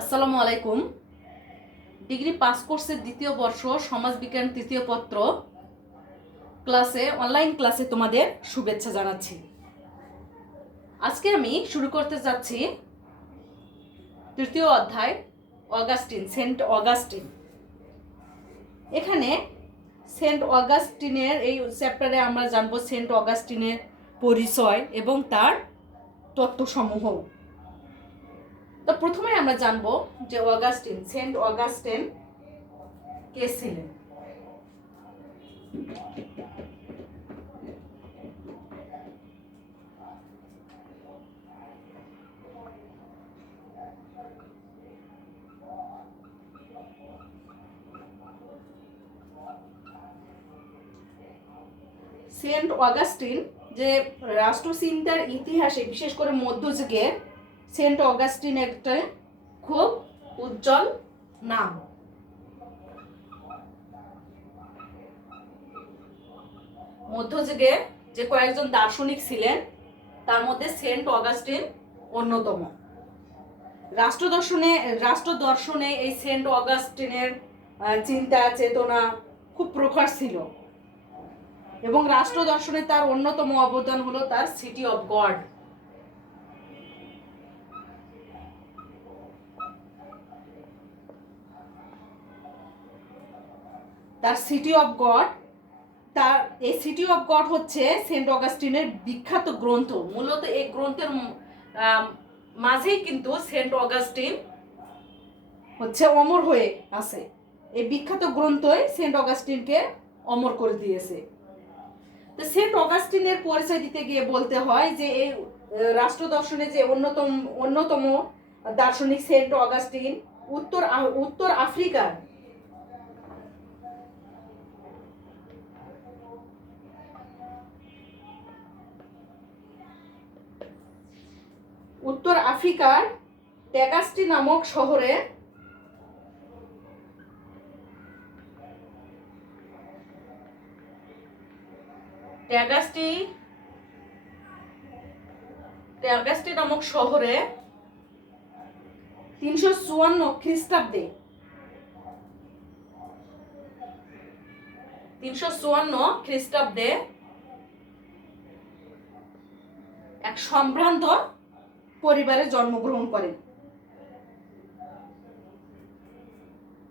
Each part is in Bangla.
আসসালামু আলাইকুম। ডিগ্রি পাস কোর্সের দ্বিতীয় বর্ষ সমাজবিজ্ঞান তৃতীয় পত্র অনলাইন ক্লাসে তোমাদের শুভেচ্ছা জানাচ্ছি। আজকে আমি শুরু করতে যাচ্ছি তৃতীয় অধ্যায় সেন্ট অগাস্টিন। এখানে সেন্ট অগাস্টিনের এই চ্যাপ্টারে আমরা জানবো সেন্ট অগাস্টিনের পরিচয় এবং তার তত্ত্বসমূহ। তো প্রথমে আমরা জানবো যে সেন্ট অগাস্টিন কে ছিলেন। সেন্ট অগাস্টিন যে রাষ্ট্রচিন্তার ইতিহাসে বিশেষ করে মধ্যযুগে সেন্ট অগাস্টিন একটা খুব উজ্জ্বল নাম। মধ্যযুগে যে কয়েকজন দার্শনিক ছিলেন তার মধ্যে সেন্ট অগাস্টিন অন্যতম। রাষ্ট্রদর্শনে এই সেন্ট অগাস্টিনের চিন্তা চেতনা খুব প্রখর ছিল এবং রাষ্ট্র দর্শনে তার অন্যতম অবদান হলো তার সিটি অফ গড। তার সিটি অফ গড এই সিটি অফ গড হচ্ছে সেন্ট অগাস্টিনের বিখ্যাত গ্রন্থ। মূলত এই গ্রন্থের মাঝেই কিন্তু সেন্ট অগাস্টিন হচ্ছে অমর হয়ে আছে। এই বিখ্যাত গ্রন্থই সেন্ট অগাস্টিনকে অমর করে দিয়েছে। তো সেন্ট অগাস্টিনের পরিচয় দিতে গিয়ে বলতে হয় যে এই রাষ্ট্র দর্শনে যে অন্যতম দার্শনিক সেন্ট অগাস্টিন উত্তর আফ্রিকার ট্যাগাস্টি নামক শহরে ট্যাগাস্টি নামক শহরে 354 খ্রিস্টাব্দে এক সম্ভ্রান্ত পরিবারে জন্মগ্রহণ করেন।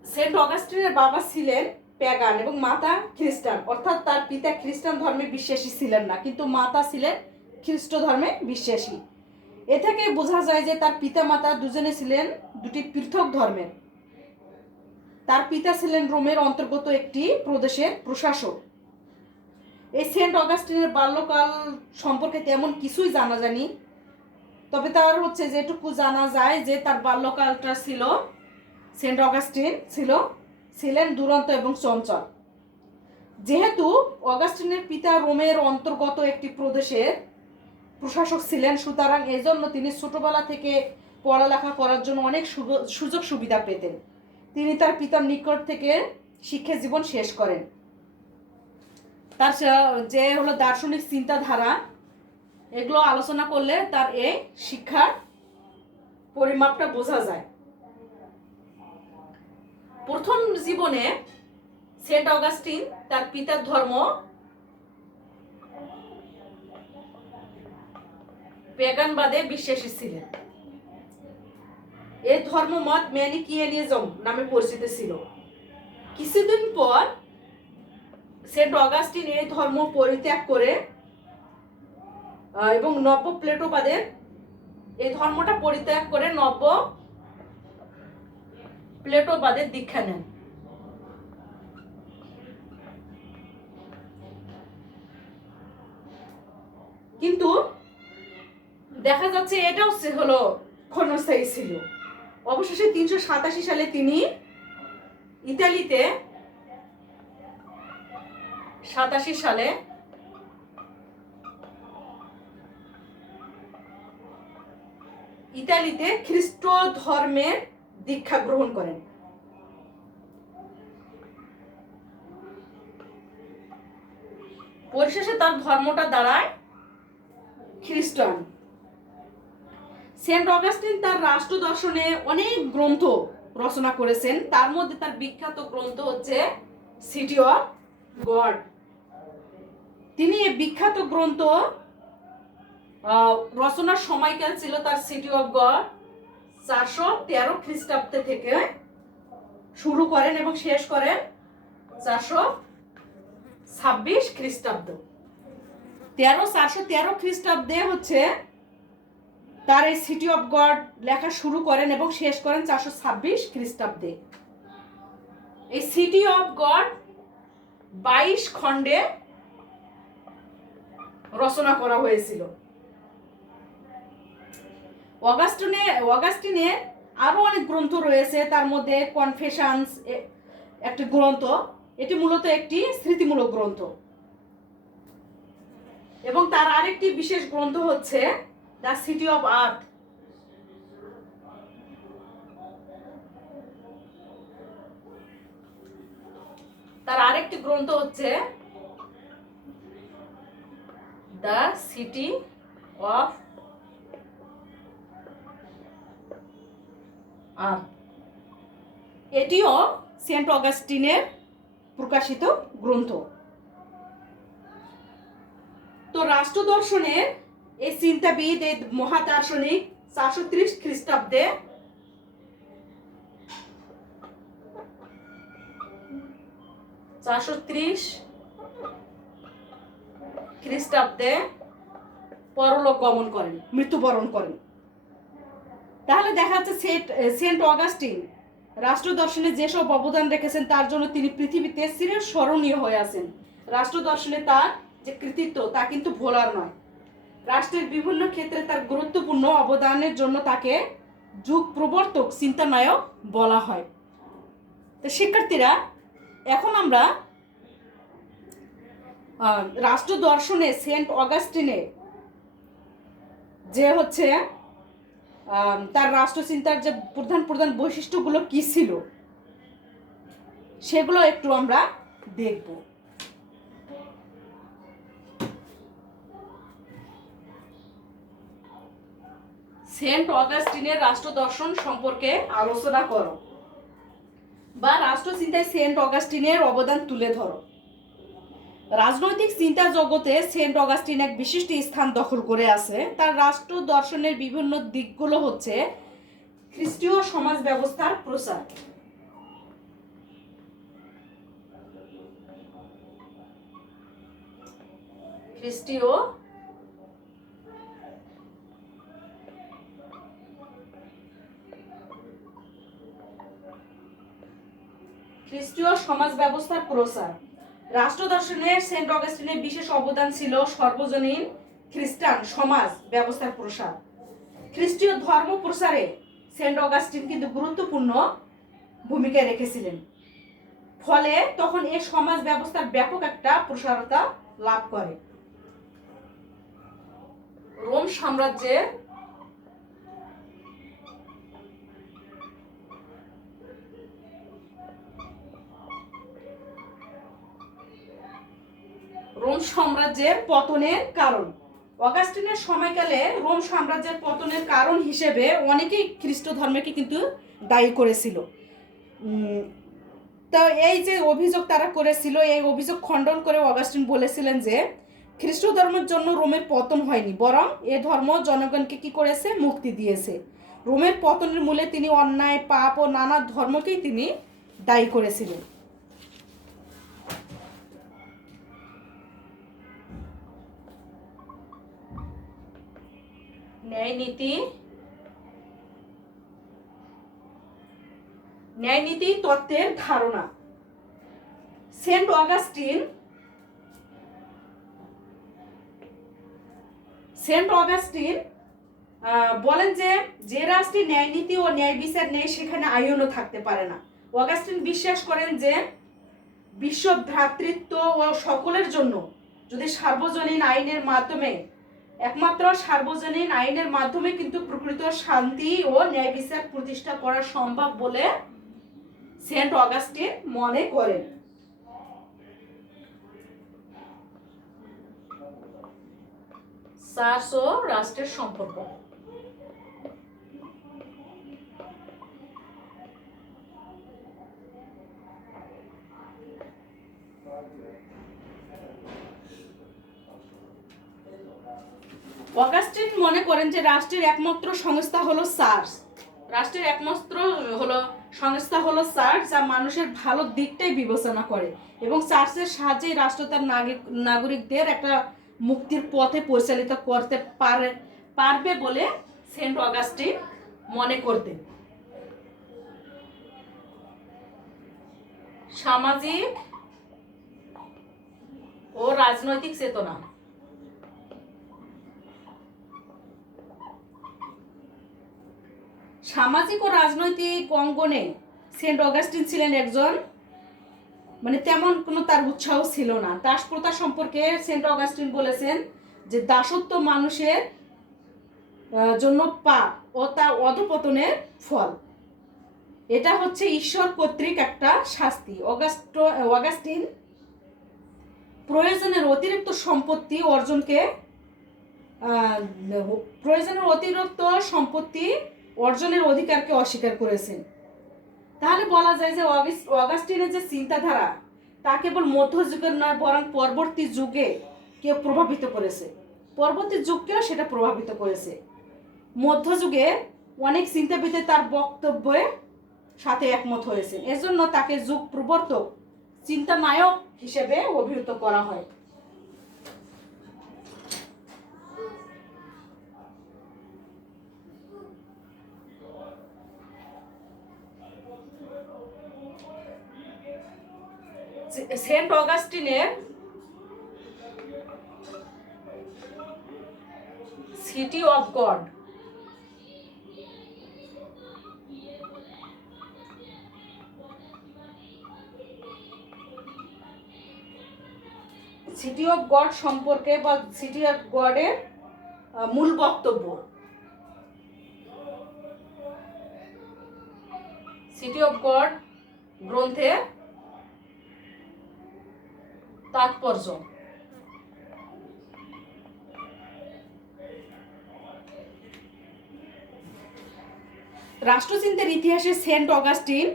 সেন্ট অগাস্টিনের বাবা ছিলেন প্যাগান এবং মাতা খ্রিস্টান, অর্থাৎ তার পিতা খ্রিস্টান ধর্মে বিশ্বাসী ছিলেন না, কিন্তু মাতা ছিলেন খ্রিস্ট ধর্মে বিশ্বাসী। এ থেকে বোঝা যায় যে তার পিতা মাতা দুজনে ছিলেন দুটি পৃথক ধর্মের। তার পিতা ছিলেন রোমের অন্তর্গত একটি প্রদেশের প্রশাসক। এই সেন্ট অগাস্টিনের বাল্যকাল সম্পর্কে তেমন কিছুই জানা যায়নি, তবে তার যেটুকু জানা যায় যে তার বাল্যকালটা সেন্ট অগাস্টিন ছিলেন দুরন্ত এবং চঞ্চল। যেহেতু অগাস্টিনের পিতা রোমের অন্তর্গত একটি প্রদেশের প্রশাসক ছিলেন, সুতরাং এজন্য তিনি ছোটবেলা থেকে পড়ালেখা করার জন্য অনেক সুযোগ সুবিধা পেতেন। তিনি তার পিতার নিকট থেকে শিক্ষা জীবন শেষ করেন। তার যে দার্শনিক চিন্তাধারা, এগুলো আলোচনা করলে তার এই শিক্ষার পরিমাপটা বোঝা যায়। প্রথম জীবনে সেন্ট অগাস্টিন তার পিতার ধর্ম প্যাগানবাদে বিশ্বাসী ছিলেন। এই ধর্মমত ম্যানিকিয়ানিজম নামে পরিচিত ছিল। কিছুদিন পর সেন্ট অগাস্টিন এই ধর্ম পরিত্যাগ করে এবং নব্য প্লেটোবাদের এই ধর্মটা পরিত্যাগ করে নব্য প্লেটোবাদের দীক্ষা নেন। কিন্তু দেখা যাচ্ছে এটাও ক্ষণস্থায়ী ছিল। অবশেষে 387 সালে তিনি ইতালিতে খ্রিস্ট ধর্মের দীক্ষা গ্রহণ করেন। পরিশেষে তার ধর্মটা দাঁড়ায় খ্রিস্টান। সেন্ট অগাস্টিন তার রাষ্ট্র দর্শনে অনেক গ্রন্থ রচনা করেছেন। তার মধ্যে তার বিখ্যাত গ্রন্থ হচ্ছে সিটি অফ গড। তিনি এই বিখ্যাত গ্রন্থ রচনার সময়কাল ছিল তার সিটি অফ গড 413 খ্রিস্টাব্দে থেকে শুরু করেন এবং শেষ করেন 426 খ্রিস্টাব্দ। 413 খ্রিস্টাব্দে হচ্ছে তার এই সিটি অফ গড লেখা শুরু করেন এবং শেষ করেন 426 খ্রিস্টাব্দে। এই সিটি অফ গড 22 খণ্ডে রচনা করা হয়েছিল। অগাস্টিনের আরো অনেক গ্রন্থ রয়েছে, তার মধ্যে কনফেশনস একটি গ্রন্থ। এটি মূলত একটি স্মৃতিমূলক গ্রন্থ এবং তার আরেকটি বিশেষ গ্রন্থ হচ্ছে দ্য সিটি অফ আর্থ। তার আরেকটি গ্রন্থ হচ্ছে দ্য সিটি অফ আর্থ। এটিও সেন্ট অগাস্টিনের প্রকাশিত গ্রন্থ। তো রাষ্ট্র দর্শনের এই চিন্তাবিদ, এই মহাদার্শনিক 430 খ্রিস্টাব্দে পরলোক গমন করেন, মৃত্যুবরণ করেন। তাহলে দেখা যাচ্ছে সেন্ট অগাস্টিন রাষ্ট্র দর্শনে যেসব অবদান রেখেছেন তার জন্য তিনি পৃথিবীতে চিরস্মরণীয় হয়ে আছেন। রাষ্ট্র দর্শনে তার যে কৃতিত্ব তা কিন্তু ভোলার নয়। রাষ্ট্রের বিভিন্ন ক্ষেত্রে তার গুরুত্বপূর্ণ অবদানের জন্য তাকে যুগ প্রবর্তক, চিন্তানায়ক বলা হয়। তো শিক্ষার্থীরা, এখন আমরা রাষ্ট্র দর্শনে সেন্ট অগাস্টিনে যে হচ্ছে তার রাষ্ট্রচিন্তার যে প্রধান প্রধান বৈশিষ্ট্যগুলো কি ছিল সেগুলো একটু আমরা দেখব। সেন্ট অগাস্টিনের রাষ্ট্র দর্শন সম্পর্কে আলোচনা করো বা রাষ্ট্রচিন্তায় সেন্ট অগাস্টিনের অবদান তুলে ধরো। রাজনৈতিক চিন্তা জগতে সেন্ট অগাস্টিন এক বিশিষ্ট স্থান দখল করে আছে। তার রাষ্ট্র দর্শনের বিভিন্ন দিকগুলো হচ্ছে খ্রিস্টীয় সমাজ ব্যবস্থার প্রচার, খ্রিস্টীয় সমাজ ব্যবস্থার প্রচার। রাষ্ট্র দর্শনের সেন্ট অগাস্টিনের বিশেষ অবদান ছিল সর্বজনীন খ্রিস্টান সমাজ ব্যবস্থার প্রসার। খ্রিস্টীয় ধর্ম প্রসারে সেন্ট অগাস্টিন কিন্তু গুরুত্বপূর্ণ ভূমিকা রেখেছিলেন। ফলে তখন এই সমাজ ব্যবস্থার ব্যাপক একটা প্রসারতা লাভ করে। রোম সাম্রাজ্যের পতনের কারণ। অগাস্টিনের সময়কালে রোম সাম্রাজ্যের পতনের কারণ হিসেবে অনেকেই খ্রিস্ট ধর্মকে কিন্তু দায়ী করেছিল। তো এই যে অভিযোগ তারা করেছিল, এই অভিযোগ খণ্ডন করে অগাস্টিন বলেছিলেন যে খ্রিস্ট ধর্মের জন্য রোমের পতন হয়নি, বরং এ ধর্ম জনগণকে কি করেছে, মুক্তি দিয়েছে। রোমের পতনের মূলে তিনি অন্যায়, পাপ ও নানা ধর্মকেই তিনি দায়ী করেছিলেন। ন্যায়নীতি তত্ত্বের ধারণা। সেন্ট অগাস্টিন বলেন যে রাষ্ট্রে ন্যায়নীতি ও ন্যায় বিচার নেই সেখানে আইনও থাকতে পারে না। অগাস্টিন বিশ্বাস করেন যে বিশ্ব ভ্রাতৃত্ব ও সকলের জন্য যদি একমাত্র সার্বজনীন আইনের মাধ্যমে কিন্তু প্রকৃত শান্তি ও ন্যায় বিচার প্রতিষ্ঠা করা সম্ভব বলে সেন্ট অগাস্টিন মনে করেন। চার্চ ও রাষ্ট্রের সম্পর্ক। অগাস্টিন মনে করেন যে রাষ্ট্রের একমাত্র সংস্থা হলো চার্চ। রাষ্ট্রের একমাত্র সংস্থা হলো চার্চ, যা মানুষের ভালো দিকটাই বিবেচনা করে এবং চার্চের সাহায্যে রাষ্ট্র তার নাগরিকদের একটা মুক্তির পথে পরিচালিত করতে পারবে বলে সেন্ট অগাস্টিন মনে করতেন। সামাজিক ও রাজনৈতিক চেতনা। সামাজিক ও রাজনৈতিক অঙ্গনে সেন্ট অগাস্টিন ছিলেন একজন, তেমন কোনো তার উৎসাহ ছিল না। দাসপ্রথা সম্পর্কে সেন্ট অগাস্টিন বলেছেন যে দাসত্ব মানুষের জন্য পাপ ও তার অধঃপতনের ফল। এটা হচ্ছে ঈশ্বর কর্তৃক একটা শাস্তি। অগাস্টিন প্রয়োজনের অতিরিক্ত সম্পত্তি অর্জনের অধিকারকে অস্বীকার করেছেন। তাহলে বলা যায় যে অগাস্টিনের যে চিন্তাধারা তা কেবল মধ্যযুগের নয়, বরং পরবর্তী যুগে কেউ প্রভাবিত করেছে, পরবর্তী যুগকেও সেটা প্রভাবিত করেছে। মধ্যযুগে অনেক চিন্তাবিদ তার বক্তব্যের সাথে একমত হয়েছে, এজন্য তাকে যুগ প্রবর্তক, চিন্তানায়ক হিসেবে অভিহিত করা হয়। সেন্ট অগাস্টিনের city of God, city of God সম্পর্কে বা সিটি অফ গডের মূল বক্তব্য। সিটি অফ গড গ্রন্থে তাৎপর্য। রাষ্ট্রচিন্তার ইতিহাসে সেন্ট অগাস্টিন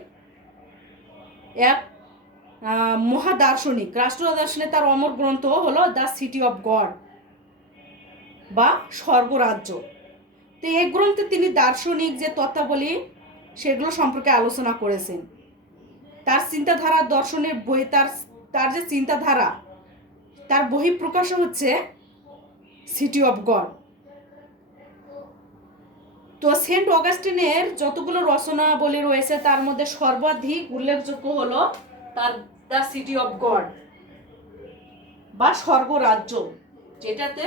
এক মহাদার্শনিক। রাষ্ট্রদর্শনে তার অমর গ্রন্থ হলো দ্য সিটি অফ গড বা স্বর্গরাজ্য। তো এই গ্রন্থে তিনি দার্শনিক যে তত্ত্বাবলী সেগুলো সম্পর্কে আলোচনা করেছেন। তার চিন্তাধারা দর্শনের বই, তার যে চিন্তাধারা তার বহিঃপ্রকাশ হচ্ছে সিটি অফ গড। তো সেন্ট অগাস্টিনের যতগুলো রচনাবলী রয়েছে তার মধ্যে সর্বাধিক উল্লেখযোগ্য হলো তার দ্য সিটি অফ গড বা স্বর্গরাজ্য, যেটাতে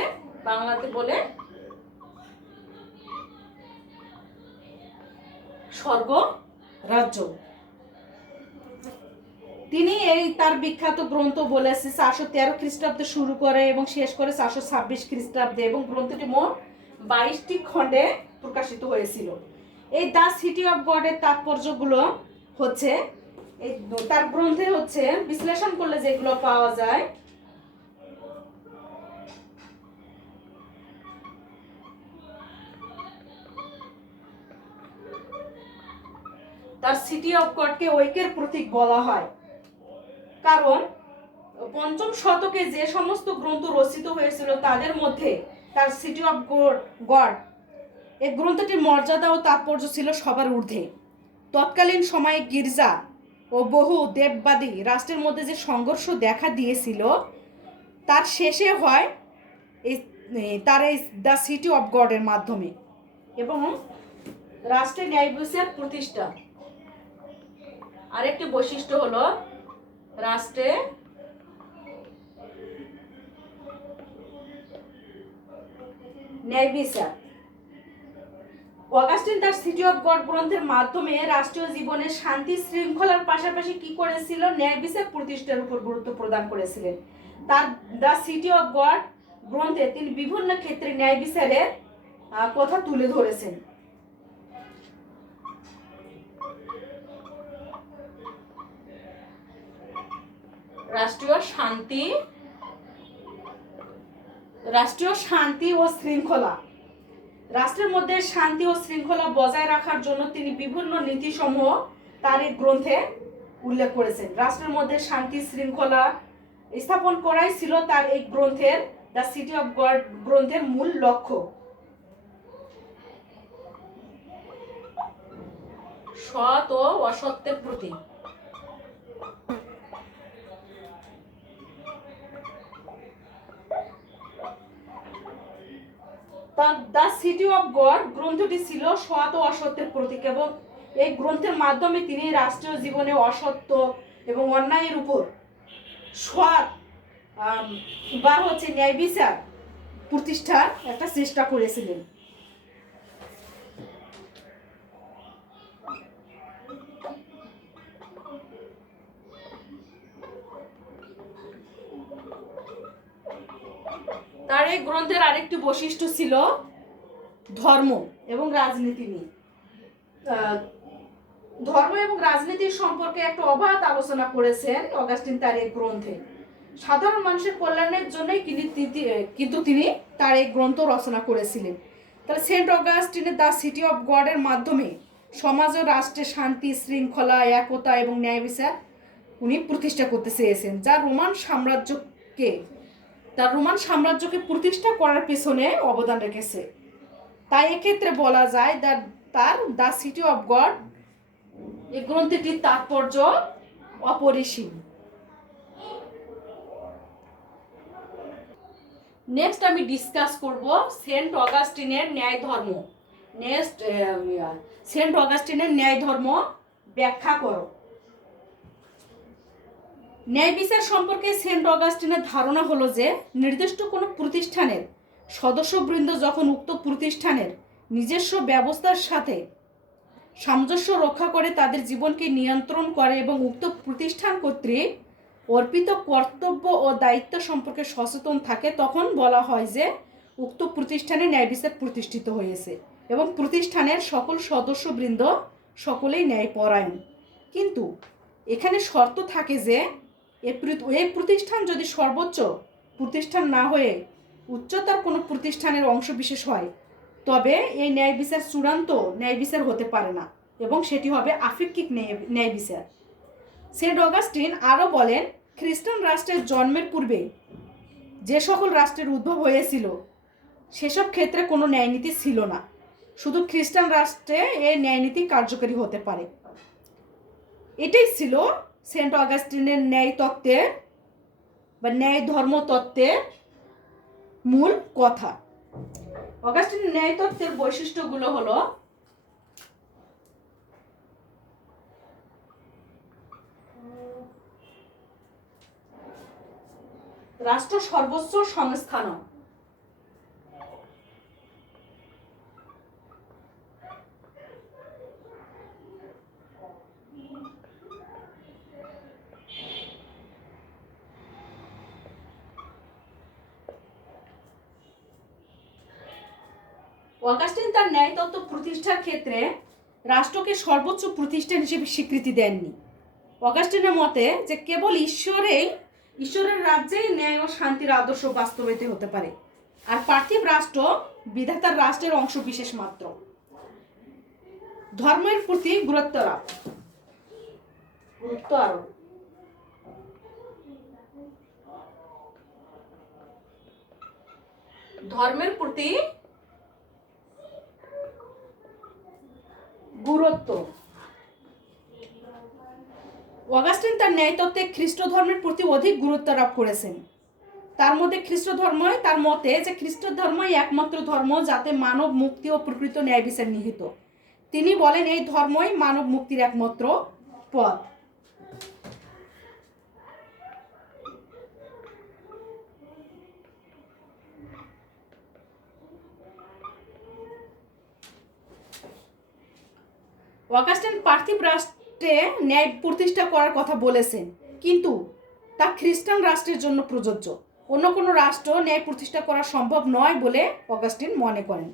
বাংলাতে বলে স্বর্গরাজ্য। তিনি তার বিখ্যাত গ্রন্থ বলেছে 413 খ্রিস্টাব্দে শুরু করে এবং শেষ করে 426 খ্রিস্টাব্দে, এবং গ্রন্থটি মোট 22টি খণ্ডে প্রকাশিত হয়েছিল। এই দ্য সিটি অফ গডের তাৎপর্যগুলো হচ্ছে এই তার গ্রন্থে হচ্ছে বিশ্লেষণ করলে যেগুলো পাওয়া যায়, তার সিটি অফ গডকে ঐক্যের প্রতীক বলা হয়, কারণ 5ম শতকে যে সমস্ত গ্রন্থ রচিত হয়েছিল তাদের মধ্যে তার সিটি অফ গড এই গ্রন্থটির মর্যাদা ও তাৎপর্য ছিল সবার ঊর্ধ্বে। তৎকালীন সময়ে গির্জা ও বহু দেববাদী রাষ্ট্রের মধ্যে যে সংঘর্ষ দেখা দিয়েছিল তার শেষে হয় তার এই দ্য সিটি অফ গডের মাধ্যমে, এবং রাষ্ট্রে ন্যায় বিচার প্রতিষ্ঠা। আরেকটি বৈশিষ্ট্য হলো রাষ্ট্রে ন্যায় বিচার। অগাস্টিন তার সিটি অফ গড গ্রন্থের মাধ্যমে রাষ্ট্রীয় জীবনে শান্তি শৃঙ্খলার পাশাপাশি কি করেছিল, ন্যায় বিচার প্রতিষ্ঠার উপর গুরুত্ব প্রদান করেছিলেন। তার দ্য সিটি অফ গড গ্রন্থে তিনি বিভিন্ন ক্ষেত্রে ন্যায় বিচারের কথা তুলে ধরেছেন। রাষ্ট্রীয় শান্তি ও শৃঙ্খলা। রাষ্ট্রের মধ্যে শান্তি ও শৃঙ্খলা বজায় রাখার জন্য তিনি বিভিন্ন নীতিসমূহ তার এই গ্রন্থে উল্লেখ করেছেন। রাষ্ট্রের মধ্যে শান্তি শৃঙ্খলা স্থাপন করাই ছিল তার এই গ্রন্থের, দ্য সিটি অফ গড গ্রন্থের মূল লক্ষ্য। সৎ ও অসত্যের প্রতি দ্য সিটি অফ গড গ্রন্থটি ছিল সৎ ও অসত্যের প্রতীক, এবং এই গ্রন্থের মাধ্যমে তিনি রাষ্ট্রীয় জীবনে অসত্য এবং অন্যায়ের উপর সৎ বা ন্যায় বিচার প্রতিষ্ঠার একটা চেষ্টা করেছিলেন। তার এই গ্রন্থের আরেকটি বৈশিষ্ট্য ছিল ধর্ম এবং রাজনীতি নিয়ে। ধর্ম এবং রাজনীতির সম্পর্কে একটা অবাধ আলোচনা করেছেন অগাস্টিন তার এই গ্রন্থে। সাধারণ মানুষের কল্যাণের জন্যই কিন্তু তিনি তার এই গ্রন্থ রচনা করেছিলেন। তাহলে সেন্ট অগাস্টিনের দ্য সিটি অফ গডের মাধ্যমে সমাজ ও রাষ্ট্রে শান্তি, শৃঙ্খলা, একতা এবং ন্যায় বিচার উনি প্রতিষ্ঠা করতে চেয়েছেন, যা রোমান সাম্রাজ্যকে প্রতিষ্ঠা করার পেছনে অবদান রেখেছে। তাই এক্ষেত্রে বলা যায় তার দ্য সিটি অফ গড এই গ্রন্থটির তাৎপর্য অপরিসীম। নেক্সট আমি ডিসকাস করব সেন্ট অগাস্টিনের ন্যায় ধর্ম। সেন্ট অগাস্টিনের ন্যায় ধর্ম ব্যাখ্যা করো। ন্যায় বিচার সম্পর্কে সেন্ট অগাস্টিনের ধারণা হলো যে নির্দিষ্ট কোনো প্রতিষ্ঠানের সদস্যবৃন্দ যখন উক্ত প্রতিষ্ঠানের নিজস্ব ব্যবস্থার সাথে সামঞ্জস্য রক্ষা করে তাদের জীবনকে নিয়ন্ত্রণ করে এবং উক্ত প্রতিষ্ঠান কর্তৃক অর্পিত কর্তব্য ও দায়িত্ব সম্পর্কে সচেতন থাকে, তখন বলা হয় যে উক্ত প্রতিষ্ঠানে ন্যায় বিচার প্রতিষ্ঠিত হয়েছে এবং প্রতিষ্ঠানের সকল সদস্যবৃন্দ সকলেই ন্যায়পরায়ণ। কিন্তু এখানে শর্ত থাকে যে এই প্রতিষ্ঠান যদি সর্বোচ্চ প্রতিষ্ঠান না হয়ে উচ্চতর কোনো প্রতিষ্ঠানের অংশবিশেষ হয়, তবে এই ন্যায় বিচার চূড়ান্ত ন্যায় বিচার হতে পারে না এবং সেটি হবে আপেক্ষিক ন্যায় বিচার। সেন্ট অগাস্টিন আরও বলেন, খ্রিস্টান রাষ্ট্রের জন্মের পূর্বে যে সকল রাষ্ট্রের উদ্ভব হয়েছিল সেসব ক্ষেত্রে কোনো ন্যায়নীতি ছিল না, শুধু খ্রিস্টান রাষ্ট্রে এই ন্যায়নীতি কার্যকরী হতে পারে। এটাই ছিল সেন্ট অগাস্টিনের ন্যায় তত্ত্বের বা ন্যায় ধর্ম তত্ত্বের মূল কথা। অগাস্টিনের ন্যায় তত্ত্বের বৈশিষ্ট্যগুলো হলো: রাষ্ট্র সর্বোচ্চ সংস্থান, অগাস্টিন তার ন্যায় তত্ত্ব প্রতিষ্ঠার ক্ষেত্রে রাষ্ট্রকে সর্বোচ্চ প্রতিষ্ঠান হিসেবে স্বীকৃতি দেননি। অগাস্টিনের মতে যে কেবল ঈশ্বরের রাজ্যেই ন্যায় ও শান্তির আদর্শ বাস্তবায়িত হতে পারে, আর পার্থিব রাষ্ট্র বিধাতার রাষ্ট্রের অংশ বিশেষ মাত্র। ধর্মের প্রতি গুরুত্ব আরোপ। ধর্মের প্রতি গুরুত্ব। অগাস্টিন তার ন্যায় তত্ত্বে খ্রিস্ট ধর্মের প্রতি অধিক গুরুত্ব আরোপ করেছেন। তার মধ্যে তার মতে যে খ্রিস্ট ধর্মই একমাত্র ধর্ম যাতে মানব মুক্তি ও প্রকৃত ন্যায় বিচার নিহিত। তিনি বলেন এই ধর্মই মানব মুক্তির একমাত্র পথ। অগাস্টিন পার্থিব রাষ্ট্রে ন্যায় প্রতিষ্ঠা করার কথা বলেছেন, কিন্তু তা খ্রিস্টান রাষ্ট্রের জন্য প্রযোজ্য। অন্য কোনো রাষ্ট্র ন্যায় প্রতিষ্ঠা করা সম্ভব নয় বলে অগাস্টিন মনে করেন।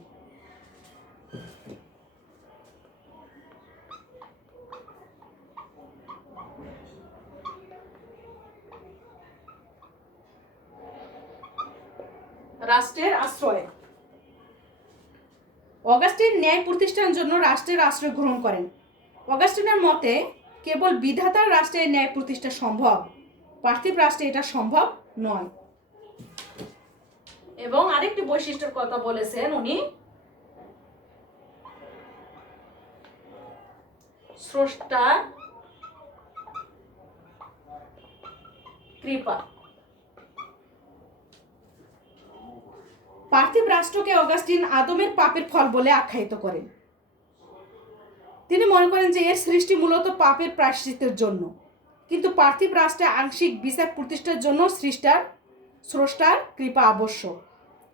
রাষ্ট্রের আশ্রয়। অগাস্টিন ন্যায় প্রতিষ্ঠার জন্য রাষ্ট্রের আশ্রয় গ্রহণ করেন। অগাস্টিনের মতে কেবল বিধাতার রাষ্ট্রে ন্যায় প্রতিষ্ঠা সম্ভব, পার্থিব রাষ্ট্রে এটা সম্ভব নয়। এবং আরেকটি বৈশিষ্ট্যের কথা বলেছেন উনি, স্রষ্টার কৃপা। পার্থিব রাষ্ট্রকে অগাস্টিন আদমের পাপের ফল বলে আখ্যায়িত করেন। তিনি মনে করেন যে এর সৃষ্টি মূলত পাপের প্রায়শ্চিত্তের জন্য, কিন্তু পার্থিব রাষ্ট্রে আংশিক বিচার প্রতিষ্ঠার জন্য স্রষ্টার কৃপা আবশ্যক।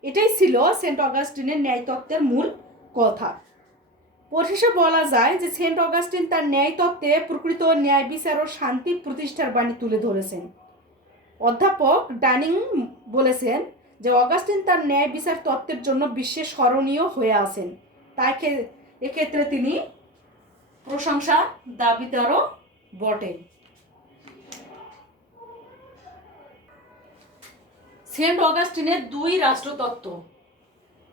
এটাই ছিল সেন্ট অগাস্টিনের ন্যায় তত্ত্বের মূল কথা। পরিশেষে বলা যায় যে সেন্ট অগাস্টিন তার ন্যায় তত্ত্বে প্রকৃত ন্যায় বিচার ও শান্তি প্রতিষ্ঠার বাণী তুলে ধরেছেন। অধ্যাপক ডানিং বলেছেন যে অগাস্টিন তার ন্যায় বিচার তত্ত্বের জন্য বিশ্বে স্মরণীয় হয়ে আছেন। তাই এক্ষেত্রে তিনি প্রশংসা দাবিদারও বটে। সেন্ট অগাস্টিনের দুই রাষ্ট্রতত্ত্ব।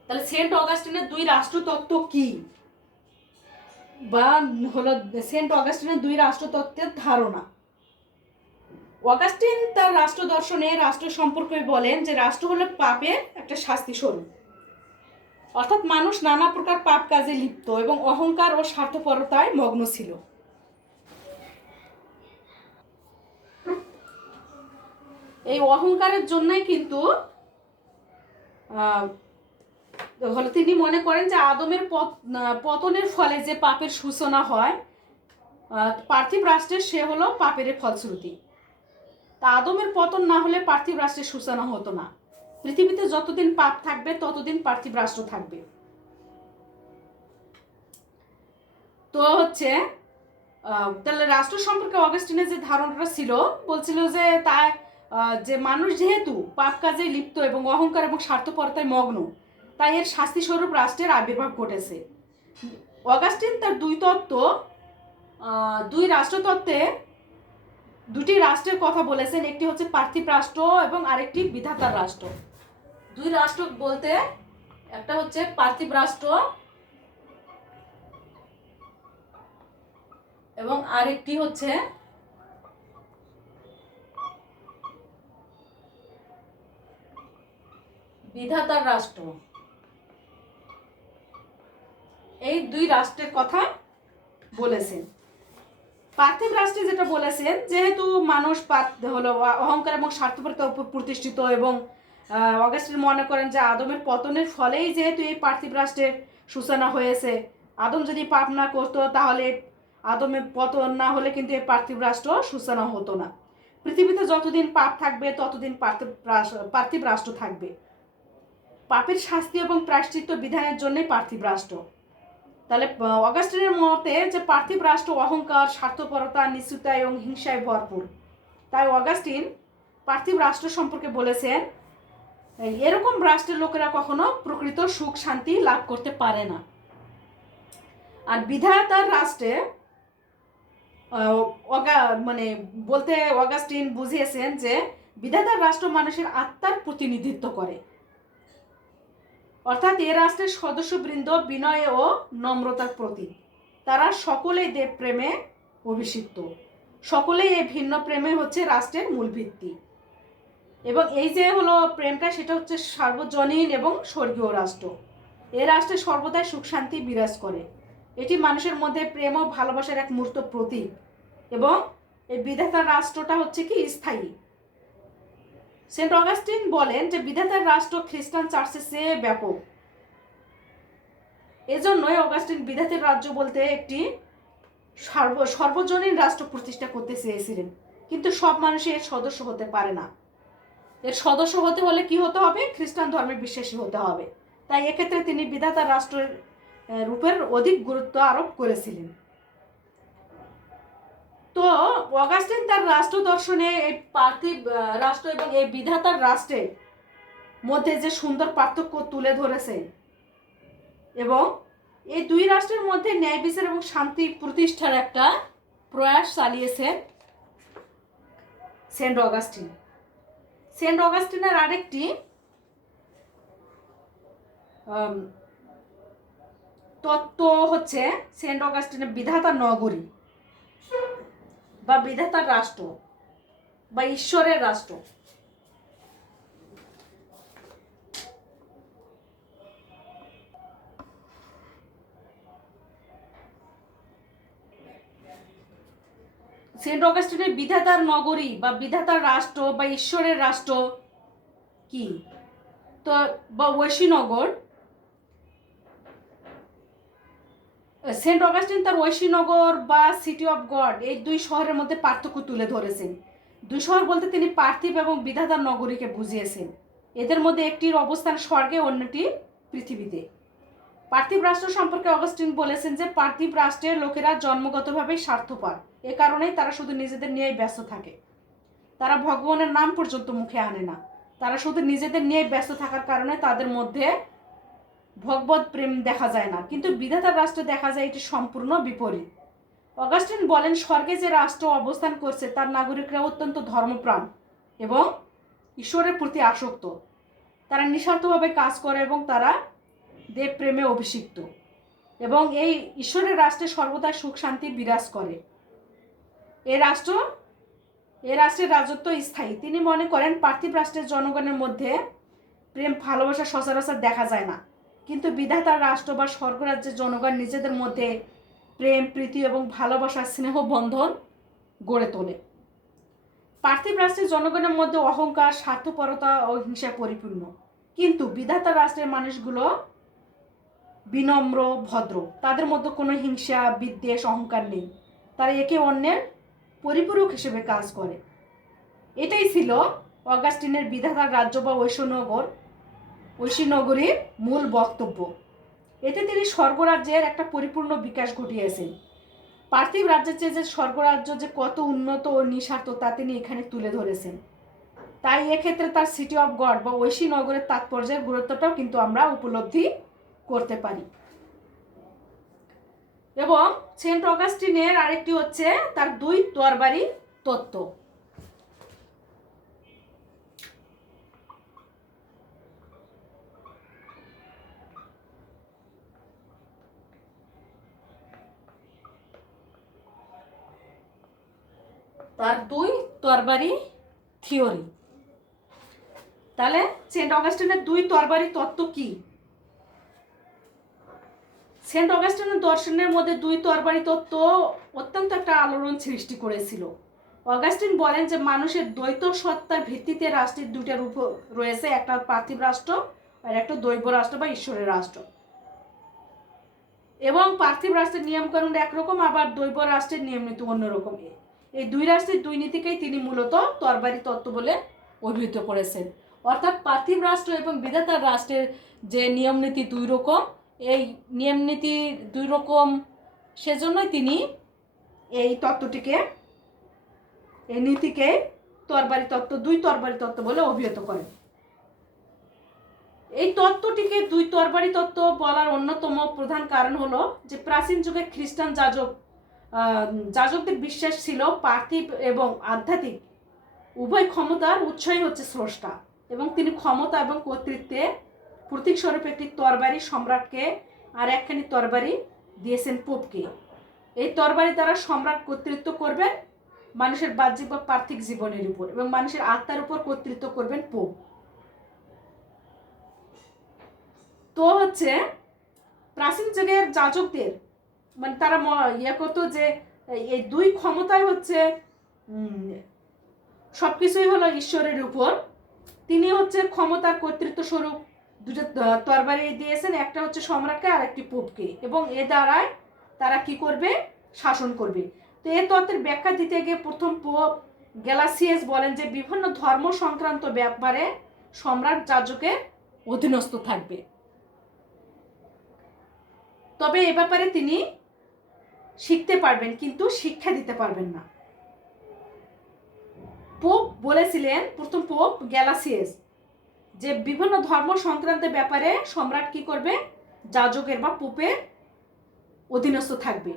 তাহলে সেন্ট অগাস্টিনের দুই রাষ্ট্রতত্ত্ব কি, বা হলো সেন্ট অগাস্টিনের দুই রাষ্ট্রতত্ত্বের ধারণা। অগাস্টিন তার রাষ্ট্র দর্শনে রাষ্ট্র সম্পর্কে বলেন যে রাষ্ট্র হলো পাপের একটা শাস্তি স্বরূপ, অর্থাৎ মানুষ নানা প্রকার পাপ কাজে লিপ্ত এবং অহংকার ও স্বার্থপরতায় মগ্ন ছিল। এই অহংকারের জন্যই কিন্তু তিনি মনে করেন যে আদমের পতনের ফলে যে পাপের সূচনা হয় পার্থিব রাষ্ট্রের, সে হলো পাপের ফলশ্রুতি। তা আদমের পতন না হলে পার্থিব রাষ্ট্রের সূচনা হতো না। পৃথিবীতে যতদিন পাপ থাকবে ততদিন পার্থিব রাষ্ট্র থাকবে। তো হচ্ছে তাহলে রাষ্ট্র সম্পর্কে অগাস্টিনের যে ধারণাটা ছিল, বলছিল যে যে মানুষ যেহেতু পাপ কাজে লিপ্ত এবং অহংকার এবং স্বার্থপরতায় মগ্ন, তাই এর শাস্তি স্বরূপ রাষ্ট্রের আবির্ভাব ঘটেছে। অগাস্টিন তার দুই রাষ্ট্রতত্ত্বে দুটি রাষ্ট্রের কথা বলেছেন। একটি হচ্ছে পার্থিব রাষ্ট্র এবং আরেকটি বিধাতার রাষ্ট্র। দুই রাষ্ট্র বলতে একটা হচ্ছে পার্থিব রাষ্ট্র এবং আরেকটি হচ্ছে বিধাতার রাষ্ট্র। এই দুই রাষ্ট্রের কথা বলেছেন। পার্থিব রাষ্ট্রে যেটা বলেছেন, যেহেতু মানুষ হলো অহংকার এবং স্বার্থপরতার উপর প্রতিষ্ঠিত, এবং অগাস্টিন মনে করেন যে আদমের পতনের ফলেই যেহেতু এই পার্থিব রাষ্ট্রের সূচনা হয়েছে, আদম যদি পাপ না করতো তাহলে আদমের পতন না হলে কিন্তু এই পার্থিব রাষ্ট্র সূচনা হতো না। পৃথিবীতে যতদিন পাপ থাকবে ততদিন পার্থিব রাষ্ট্র থাকবে। পাপের শাস্তি এবং প্রায়শ্চিত্ত বিধানের জন্যই পার্থিব রাষ্ট্র। তাহলে অগাস্টিনের মতে যে পার্থিব রাষ্ট্র অহংকার, স্বার্থপরতা, নিশ্চয়তা এবং হিংসায় ভরপুর। তাই অগাস্টিন পার্থিব রাষ্ট্র সম্পর্কে বলেছেন এরকম রাষ্ট্রের লোকেরা কখনো প্রকৃত সুখ শান্তি লাভ করতে পারে না। আর বিধাতার রাষ্ট্রে বলতে অগাস্টিন বুঝিয়েছেন যে বিধাতার রাষ্ট্র মানুষের আত্মার প্রতিনিধিত্ব করে, অর্থাৎ এ রাষ্ট্রের সদস্যবৃন্দ বিনয় ও নম্রতার প্রতীক। তারা সকলেই দেব প্রেমে অভিষিক্ত, সকলেই এই ভিন্ন প্রেমে হচ্ছে রাষ্ট্রের মূল ভিত্তি। এবং এই যে হলো প্রেমটা, সেটা হচ্ছে সার্বজনীন এবং স্বর্গীয় রাষ্ট্র। এ রাষ্ট্রে সর্বদাই সুখ শান্তি বিরাজ করে। এটি মানুষের মধ্যে প্রেম ও ভালোবাসার এক মূর্ত প্রতীক। এবং এই বিধাতার রাষ্ট্রটা হচ্ছে কি স্থায়ী। সেন্ট অগাস্টিন বলেন যে বিধাতার রাষ্ট্র খ্রিস্টান চার্চের চেয়ে ব্যাপক। এজন্যই অগাস্টিন বিধাতার রাজ্য বলতে একটি সর্বজনীন রাষ্ট্র প্রতিষ্ঠা করতে চেয়েছিলেন। কিন্তু সব মানুষই এর সদস্য হতে পারে না। এর সদস্য হতে হলে কি হতে হবে? খ্রিস্টান ধর্মে বিশ্বাসী হতে হবে। তাই এক্ষেত্রে তিনি বিধাতার রাষ্ট্রের রূপের অধিক গুরুত্ব আরোপ করেছিলেন। তো অগাস্টিন তার রাষ্ট্র দর্শনে এই পার্থিব রাষ্ট্র এবং এই বিধাতার রাষ্ট্রের মধ্যে যে সুন্দর পার্থক্য তুলে ধরেছে, এবং এই দুই রাষ্ট্রের মধ্যে ন্যায় বিচার এবং শান্তি প্রতিষ্ঠার একটা প্রয়াস চালিয়েছেন সেন্ট অগাস্টিন। সেন্ট অগাস্টিনের আরেকটি তত্ত্ব হচ্ছে সেন্ট অগাস্টিনের বিধাতার নগরী বা বিধাতার রাষ্ট্র। বা ঈশ্বরের রাষ্ট্র। সেন্ট অগাস্টিনের বিধাতার নগরী বা বিধাতার রাষ্ট্র বা ঈশ্বরের রাষ্ট্র কি, তো বা ঐশীনগর। সেন্ট অগাস্টিন তার ঐশীনগর বা সিটি অফ গড এই দুই শহরের মধ্যে পার্থক্য তুলে ধরেছেন। দুই শহর বলতে তিনি পার্থিব এবং বিধাতার নগরীকে বুঝিয়েছেন। এদের মধ্যে একটির অবস্থান স্বর্গে, অন্যটি পৃথিবীতে। পার্থিব রাষ্ট্র সম্পর্কে অগাস্টিন বলেছেন যে পার্থিব রাষ্ট্রের লোকেরা জন্মগতভাবেই স্বার্থপর। এ কারণেই তারা শুধু নিজেদের নিয়েই ব্যস্ত থাকে। তারা ভগবানের নাম পর্যন্ত মুখে আনে না। তারা শুধু নিজেদের নিয়ে ব্যস্ত থাকার কারণে তাদের মধ্যে ভগবত প্রেম দেখা যায় না। কিন্তু বিধাতার রাষ্ট্রে দেখা যায় এটি সম্পূর্ণ বিপরীত। অগাস্টিন বলেন স্বর্গে যে রাষ্ট্র অবস্থান করছে তার নাগরিকরা অত্যন্ত ধর্মপ্রাণ এবং ঈশ্বরের প্রতি আসক্ত। তারা নিঃস্বার্থভাবে কাজ করে এবং তারা দেব প্রেমে অভিষিক্ত, এবং এই ঈশ্বরের রাষ্ট্রে সর্বদা সুখ শান্তি বিরাজ করে। এ রাষ্ট্রের রাজত্ব স্থায়ী। তিনি মনে করেন পার্থিব রাষ্ট্রের জনগণের মধ্যে প্রেম ভালোবাসা সচরাচর দেখা যায় না, কিন্তু বিধাতার রাষ্ট্র বা স্বর্গরাজ্যের জনগণ নিজেদের মধ্যে প্রেম, প্রীতি এবং ভালোবাসার স্নেহ বন্ধন গড়ে তোলে। পার্থিব রাষ্ট্রের জনগণের মধ্যে অহংকার, স্বার্থপরতা ও হিংসা পরিপূর্ণ, কিন্তু বিধাতার রাষ্ট্রের মানুষগুলো বিনম্র, ভদ্র। তাদের মধ্যে কোনো হিংসা, বিদ্বেষ, অহংকার নেই। তারা একে অন্যের পরিপূরক হিসেবে কাজ করে। এটাই ছিল অগাস্টিনের বিধাতার রাজ্য বা ঐশীনগরীর মূল বক্তব্য। এতে তিনি স্বর্গরাজ্যের একটা পরিপূর্ণ বিকাশ ঘটিয়েছেন। পার্থিব রাজ্যের চেয়ে যে স্বর্গরাজ্য যে কত উন্নত ও নিঃস্বার্থ তা তিনি এখানে তুলে ধরেছেন। তাই এক্ষেত্রে তার সিটি অফ গড বা ঐশীনগরের তাৎপর্যের গুরুত্বটাও কিন্তু আমরা উপলব্ধি করতে পারি। এবং সেন্ট অগাস্টিনের আরেকটি হচ্ছে তার দুই তরবারি তত্ত্ব। তার দুই তরবারি থিওরি। তাহলে সেন্ট অগাস্টিনের দুই তরবারি তত্ত্ব কি? সেন্ট অগাস্টিনের দর্শনের মধ্যে দুই তরবারি তত্ত্ব অত্যন্ত একটা আলোড়ন সৃষ্টি করেছিল। অগাস্টিন বলেন যে মানুষের দ্বৈত সত্তার ভিত্তিতে রাষ্ট্রের দুইটার উপর রয়েছে, একটা পার্থিব রাষ্ট্র আর একটা দৈব রাষ্ট্র বা ঈশ্বরের রাষ্ট্র। এবং পার্থিব রাষ্ট্রের নিয়মকানুন একরকম, আবার দৈব রাষ্ট্রের নিয়ম নীতি অন্যরকম। এই দুই রাষ্ট্রের দুই নীতিকেই তিনি মূলত তরবারি তত্ত্ব বলে অভিহিত করেছেন। অর্থাৎ পার্থিব রাষ্ট্র এবং বিধাতার রাষ্ট্রের যে নিয়ম নীতি দুই রকম, এই নিয়ম নীতি দুই রকম, সেজন্যই তিনি এই তত্ত্বটিকে, এই নীতিকে তরবারি তত্ত্ব, দুই তরবারি তত্ত্ব বলে অভিহিত করেন। এই তত্ত্বটিকে দুই তরবারি তত্ত্ব বলার অন্যতম প্রধান কারণ হলো যে প্রাচীন যুগে খ্রিস্টান যাজকদের বিশ্বাস ছিল পার্থিব এবং আধ্যাত্মিক উভয় ক্ষমতার উৎসই হচ্ছে স্রষ্টা, এবং তিনি ক্ষমতা এবং কর্তৃত্বে প্রতীক স্বরূপ একটি তরবারি সম্রাটকে আর একখানি তরবারি দিয়েছেন পোপকে। এই তরবারি দ্বারা সম্রাট কর্তৃত্ব করবেন মানুষের বাহ্যিক বা পার্থিব জীবনের উপর, এবং মানুষের আত্মার উপর কর্তৃত্ব করবেন পোপ। তো হচ্ছে প্রাচীন যুগের যাজকদের মানে তারা করতো যে এই দুই ক্ষমতায় হচ্ছে সবকিছুই হলো ঈশ্বরের উপর। তিনি হচ্ছে ক্ষমতার কর্তৃত্ব স্বরূপ দুটো তরবারি দিয়েছেন, একটা হচ্ছে সম্রাটকে আর একটি পোপকে, এবং এ দ্বারাই তারা কি করবে, শাসন করবে। তো এই তত্ত্বের ব্যাখ্যা দিতে গিয়ে প্রথম পোপ গ্যালাসিয়াস বলেন যে বিভিন্ন ধর্ম সংক্রান্ত ব্যাপারে সম্রাট যাজকের অধীনস্থ থাকবে, তবে এ ব্যাপারে তিনি শিখতে পারবেন কিন্তু শিক্ষা দিতে পারবেন না। পোপ বলেছিলেন, প্রথম পোপ গ্যালাসিয়াস, যে বিভিন্ন ধর্ম সংক্রান্ত ব্যাপারে সম্রাট কি করবে, যাজকের বা পোপের অধীনস্থ থাকবে।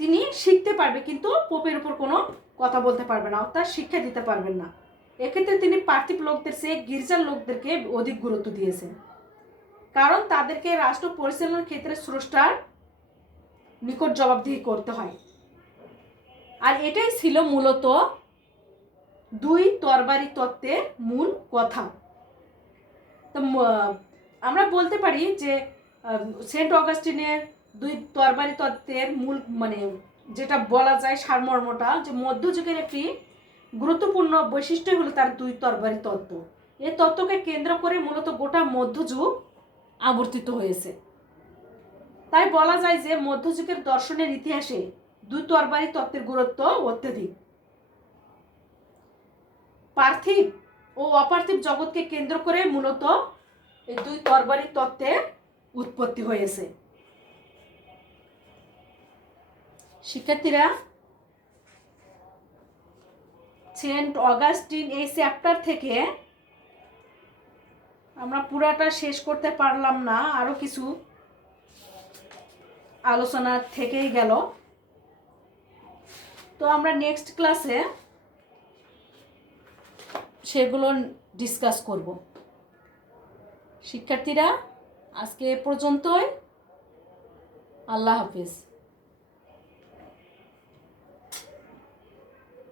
তিনি শিখতে পারবে কিন্তু পোপের উপর কোনো কথা বলতে পারবে না, অর্থাৎ শিক্ষা দিতে পারবেন না। এক্ষেত্রে তিনি পার্থিব লোকদের চেয়ে গির্জার লোকদেরকে অধিক গুরুত্ব দিয়েছেন, কারণ তাদেরকে রাষ্ট্র পরিচালনার ক্ষেত্রে স্রষ্টার নিকট জবাবদিহি করতে হয়। আর এটাই ছিল মূলত দুই তরবারি তত্ত্বের মূল কথা। তো আমরা বলতে পারি যে সেন্ট অগাস্টিনের দুই তরবারি তত্ত্বের মূল মানে যেটা বলা যায় সারমর্মটা, যে মধ্যযুগের একটি গুরুত্বপূর্ণ বৈশিষ্ট্য হলো তার দুই তরবারি তত্ত্ব। এই তত্ত্বকে কেন্দ্র করে মূলত গোটা মধ্যযুগ আবর্তিত হয়েছে। তাই বলা যায় যে মধ্যযুগের দর্শনের ইতিহাসে দুই তরবারি তত্ত্বের গুরুত্ব অত্যধিক। পার্থিব ও অপার্থিব জগৎকে কেন্দ্র করে মূলত এই দুই তরবারি তত্ত্বের উৎপত্তি হয়েছে। শিক্ষার্থীরা, সেন্ট অগাস্টিন এই চ্যাপ্টার থেকে আমরা পুরাটা শেষ করতে পারলাম না, আরো কিছু আলোচনা থেকেই গেল। তো আমরা নেক্সট ক্লাসে সেগুলো ডিসকাস করব। শিক্ষার্থীরা, আজকে এ পর্যন্তই। আল্লাহ হাফিজ।